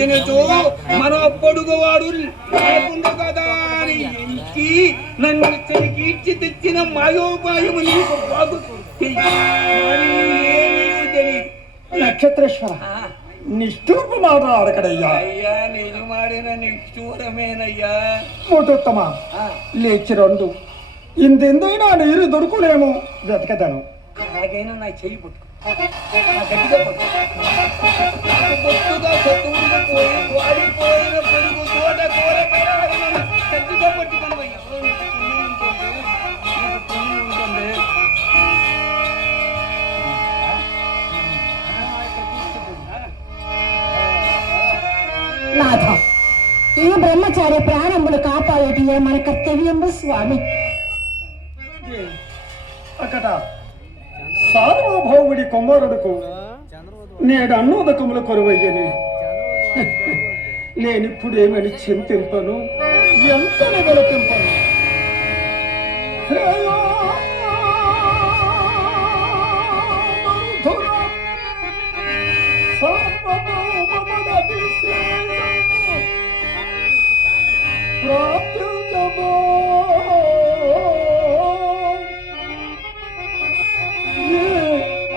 వచ్చినచో మన పొడుగువాడు లేకుండా కదా అని ఎంచి నన్ను ఇక్కడికి ఇచ్చి తెచ్చిన మాయోపాయము నీకు బాగు తెలియదు. నక్షత్రేశ్వర నిష్ఠూర్పు మాట అడగడయ్యా. అయ్యా నేను మాడిన నిష్ఠూరమేనయ్యా. మూటోత్తమా లేచి రండు. ఇందెందైనా నీరు దొరుకులేమో వెతకదను. అలాగైనా నా చెయ్యి పట్టుకో, నా గట్టిగా పట్టుకో. బొత్తుగా సత్తువుగా పోయి వాడిపోయిన పొడుగు తోట కూరగాయ గట్టిగా పట్టుకొని పోయి నాథ, ఈ బ్రహ్మచారి ప్రాణములు కాపాడేటియే మన కర్తవ్యము స్వామి. అక్కడ సార్వభౌముడి కుమారుడుకు నేడు అన్నోదకములు కొరువయ్యని నేనిప్పుడేమని చింతింపను, ఎంత నిగలతింపను.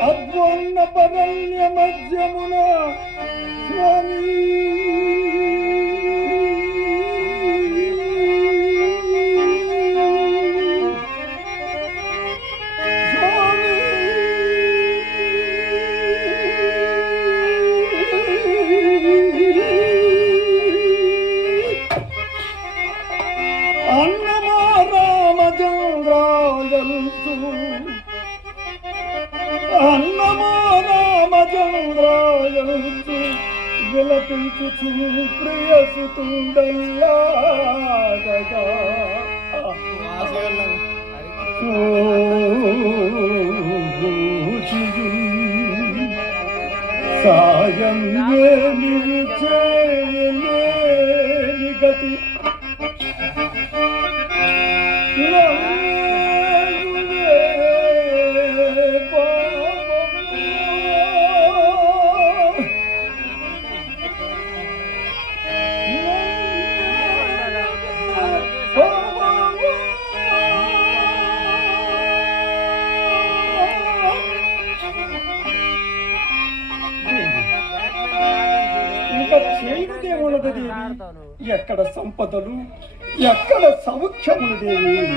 అద్వన్న పదల్య మధ్యమున స్వామి అన్నమా రామచంద్రాయంతు అన్నమా రామచంద్రాయంతు విలపించుచు ప్రియసుతుండల్లాడగా సాయం ఏమి చేయలేని గతి ఇంకా చేయదేమున్నది దేవి, ఎక్కడ సంపదలు ఎక్కడ సౌఖ్యములు దేవి.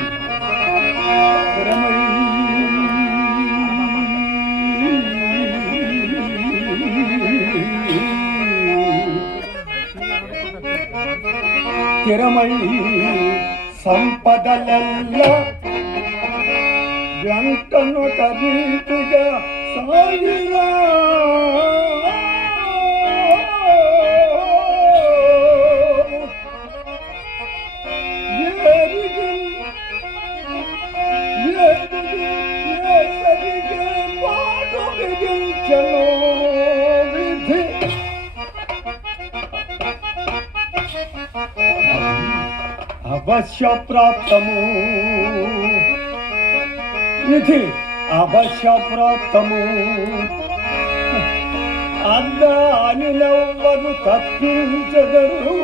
స్థిరమై సంపదలల్ల వెంటను రీతిగా సాగిరా అవశ్య ప్రాప్తము నిధి అవశ్య ప్రాప్తము అద్దాని నవ్వను తప్పించగరు.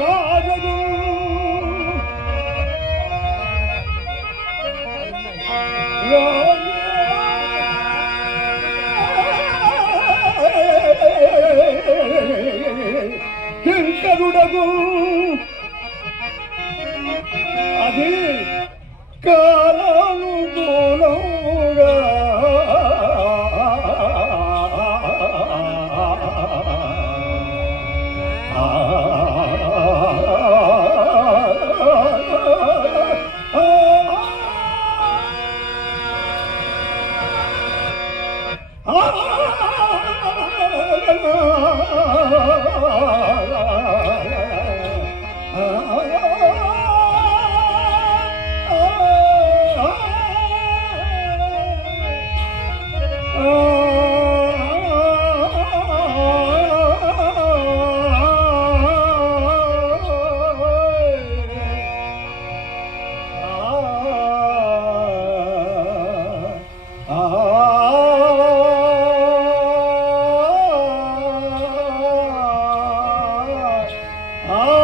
రాజు కింకరుడగు అది కాలానుకూలంగా ఆ